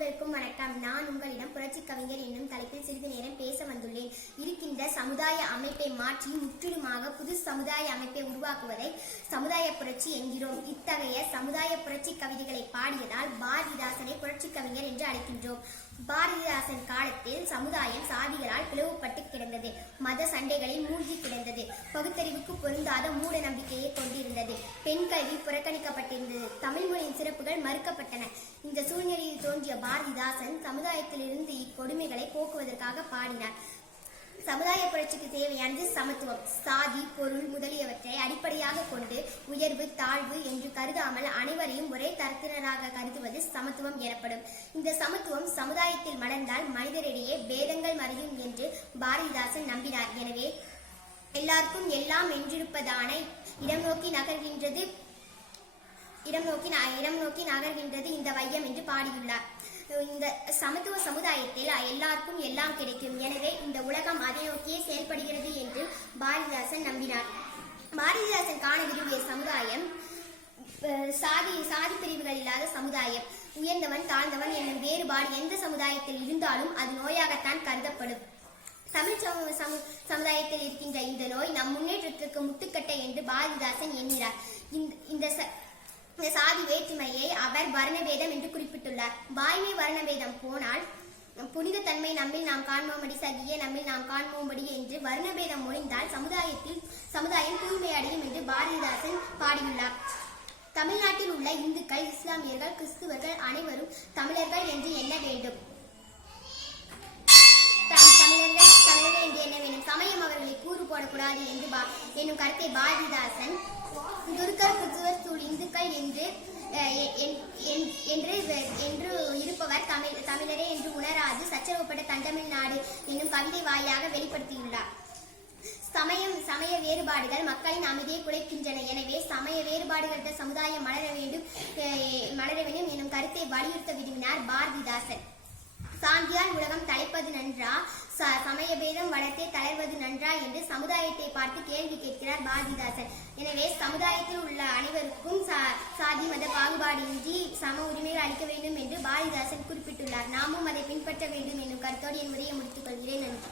அனைவருக்கும் வணக்கம். நான் உங்களிடம் புரட்சி கவிஞர் என்னும் தலைப்பில் சிறிது நேரம் பேச வந்துள்ளேன். இருக்கின்ற சமுதாய அமைப்பை மாற்றி முற்றிலுமாக புது சமுதாய அமைப்பை உருவாக்குவதை சமுதாய புரட்சி என்கிறோம். இத்தகைய சமுதாய புரட்சி கவிதைகளை பாடியதால் பாரதிதாசனை புரட்சி கவிஞர் என்று அழைக்கின்றோம். பாரதிதாசன் காலத்தில் சமுதாயம் சாதிகளால் பிளவுபட்டு கிடந்தது. மத சண்டைகளில் மூழ்கி கிடந்தது. பகுத்தறிவுக்கு பொருந்தாத மூட நம்பிக்கையை கொண்டிருந்தது. பெண் கல்வி புறக்கணிக்கப்பட்டிருந்தது. தமிழ் மொழியின் சிறப்புகள் மறுக்கப்பட்டன. இந்த சூழ்நிலையில் தோன்றிய பாரதிதாசன் சமுதாயத்திலிருந்து இக்கொடுமைகளை போக்குவதற்காக பாடினார். சமுதாய புரட்சிக்கு தேவையானது சமத்துவம். சாதி, பொருள் முதலியவற்றை அடிப்படையாக கொண்டு உயர்வு தாழ்வு என்று கருதாமல் அனைவரையும் ஒரே தரத்தினராக கருதுவது சமத்துவம் எனப்படும். இந்த சமத்துவம் சமுதாயத்தில் மலர்ந்தால் மனிதரிடையே பேதங்கள் மறையும் என்று பாரதிதாசன் நம்பினார். எனவே எல்லாருக்கும் எல்லாம் என்றிருப்பதான இடம் நோக்கி நகர்கின்றது இந்த வையம் என்று பாடியுள்ளார். இந்த சமத்துவ சமுதாயத்தில் எல்லாருக்கும் எல்லாம் கிடைக்கும். எனவே இந்த உலகம் அதை நோக்கியே செயல்படுகிறது என்று பாரதிதாசன் நம்பினார். பாரதிதாசன் காண விரும்பிய சமுதாயம் சாதி பிரிவுகள் இல்லாத சமுதாயம். உயர்ந்தவன் தாழ்ந்தவன் என்னும் வேறுபாடு எந்த சமுதாயத்தில் இருந்தாலும் அது நோயாகத்தான் கருதப்படும். தமிழ் சமுதாயத்தில் இருக்கின்ற இந்த நோய் நம் முன்னேற்றத்திற்கு முட்டுக்கட்டை என்று பாரதிதாசன் எண்ணினார். இந்த சாதி வேற்றுமையை அவர் வர்ணபேதம் என்று குறிப்பிட்டுள்ளார். வாய்மை வர்ணபேதம் போனால் புனித தன்மை நம்மில் நாம் காண்போம்படி சகியே நம்மில் நாம் காண்போம்படி என்று வர்ணபேதம் ஒழிந்தால் சமுதாயம் தூய்மை அடையும் என்று பாரதிதாசன் பாடியுள்ளார். தமிழ்நாட்டில் உள்ள இந்துக்கள், இஸ்லாமியர்கள், கிறிஸ்துவர்கள் அனைவரும் தமிழர்கள் என்று எண்ண வேண்டும். தமிழர்கள் என்று எண்ண வேண்டும். சமயம் அவர்களை கூறு போடக்கூடாது என்னும் கருத்தை பாரதிதாசன் துருக்கர் புத்துவர் சூழ் இந்துக்கள் என்று இருப்பவர் தமிழரே என்று உணராது சச்சரவுப்பட்ட தண்டமிழ்நாடு என்னும் கவிதை வாயிலாக வெளிப்படுத்தியுள்ளார். சமய வேறுபாடுகள் மக்களின் அமைதியை குலைக்கின்றன. எனவே சமய வேறுபாடுகளற்ற சமுதாயம் மலர வேண்டும் என்னும் கருத்தை வலியுறுத்த விரும்பினார் பாரதிதாசன். சாந்தியால் உலகம் தலைப்பது நன்றா, சமய பேதம் வளர்த்தே தளர்வது நன்றா என்று சமுதாயத்தை பார்த்து கேள்வி கேட்கிறார் பாரதிதாசன். எனவே சமுதாயத்தில் உள்ள அனைவருக்கும் சாதி மத பாகுபாடின்றி சம உரிமைகள் அளிக்க வேண்டும் என்று பாரதிதாசன் குறிப்பிட்டுள்ளார். நாமும் அதை பின்பற்ற வேண்டும் என்னும் கருத்தோடு என் உரையை முடித்துக் கொள்கிறேன். நன்றி.